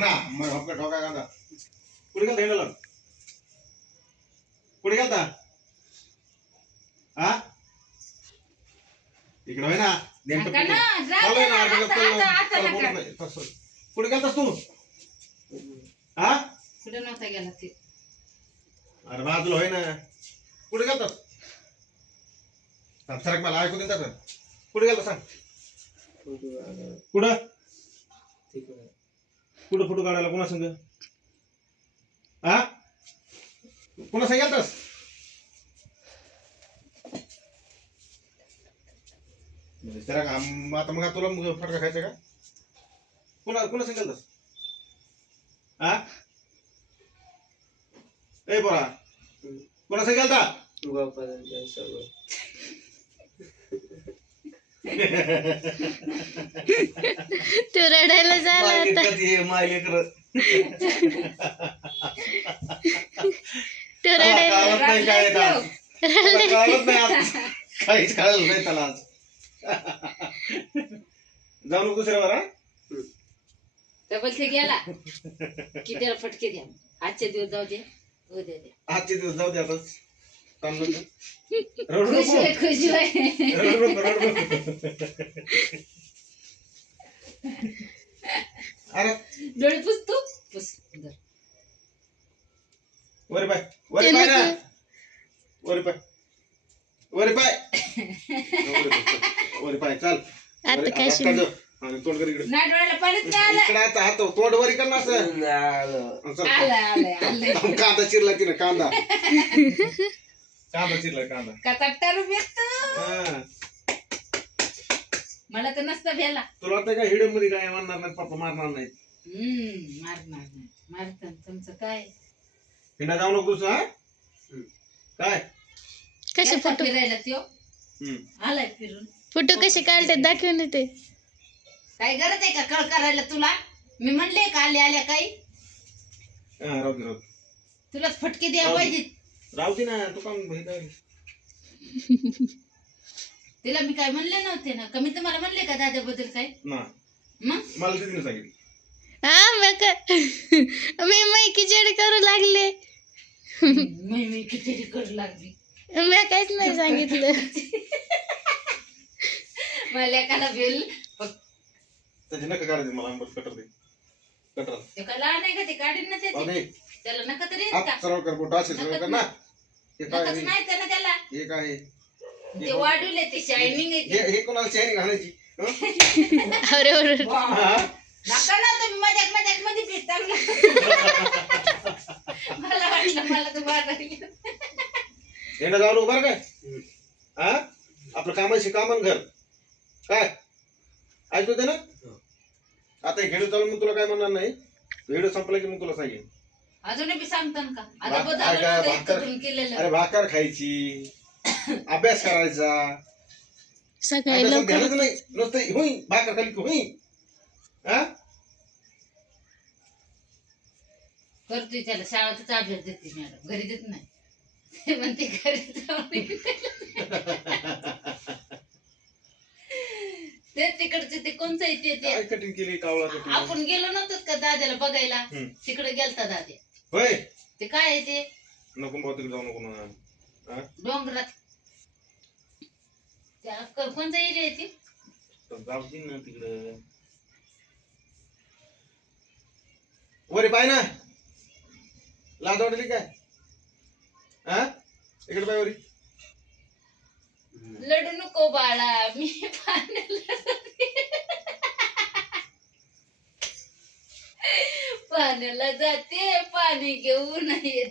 ना मग आपका ठोका कांदा कुठे गेलता हिंडायला कुठे गेलता हा इकडे होय ना नेमकं कुठे गेलतास तू हा कुठे नव्हता गेला ते अरे बाजूला होय ना कुठे गेलतास सरक मला ऐकू देतात कुठे गेलता सांग कुठं कुठं फोटो काढायला कोणा संग हा कोणा संग गेलतास सरक आता मग तुला फटका खायचा का कोणा कोणा संग गेलतास हा ए पोरा कोणा संग गेलता तू रडायला झाला आता तू रडायला काहीच कळलं नाही त्याला आज जाऊ नको दुसऱ्या बरा डबल ते गेला की त्याला फटके द्या आजचे दिवस जाऊ दे उद्या दे आजचे दिवस जाऊ दे आता खुश आहे खुश आहे अरे डोळे पुस तू पुस वरी पाय वरी पाय ना वरी पाय वरी पाय वरी पाय चल आता काय आणि तोंड कर इकडे नाही डोळ्याला पाणीच नाही आलं इकडे आता हात तोंड वरी कर ना असं आलं आलं आलं कांदा चिरला तिने कांदा कांदा चिरला कांदा कचाट्टा रुपये हा. मला तर नसतं भेला तुला वाटतं का हिडो मध्ये काय म्हणणार नाही पप्पा मारणार नाही मारणार नाही मारतात तुमचं काय हिंडा जाऊ नकोस हा काय कसे गेलता फोटो फिरायला त्यो आलाय फिरून फोटो कसे काढतात दाखवून येते काय गरज आहे का कळ करायला तुला मी म्हणले का आले आल्या काही राहू दे तुलाच फटके द्यायला पाहिजे राहू दे ना तू काम भेटाय तिला मी काय म्हणले नव्हते ना कमी तुम्हाला म्हणले का दादाबद्दल काय ना मग मला तिने सांगितलं हा मी खिचडी करू लागले मी खिचडी करू लागली मी काहीच नाही सांगितलं मला एखादा बेल त्याची नका काढायची मला आंबट कटर दे कटर ते काय लहान आहे का ते काढीन ना त्याची त्याला नका तरी येत का सरळ कर बोट असे सरळ कर ना हे काय नकाच नाही त्याला त्याला हे काय ते वाढवले ते शायनिंग आहे हे कोणाला शायनिंग घालायची अरे नका ना तुम्ही मजाक मजाक मध्ये फिरता मला वाटलं मला तर वाढायला येणं जाऊन उभा काय हा आपलं कामाशी कामन घर काय ऐकू दे ना आता व्हिडिओ चालू मग तुला काय म्हणणार नाही व्हिडिओ संपला की मग तुला सांगेन अजूनही बी सांगतान का आता बदल केलेलं अरे भाकर खायची अभ्यास करायचा सकाळी अभ्यासात लवकर ध्यानच नाही नुसतं होई भाकर खाली की होई हा करतोय त्याला शाळेतच अभ्यास देते मॅडम घरी देत नाही ते म्हणते घरी जाऊन ते तिकडचे ते कोणचं आहे ते कटिंग केली कावळा कटिंग आपण गेलो नव्हतो का दाद्याला बघायला तिकडे गेलता दाद्या होय ते काय आहे ते नको भाऊ तिकडे जाऊ नको ना डोंगरात त्या कोणचा एरिया आहे ती जाऊ दे ना तिकडं वरी पाय ना लाज वाटली काय हा इकडे पाय वरी लढू नको बाळा मी पाण्याला जाते पाणी घेऊन येते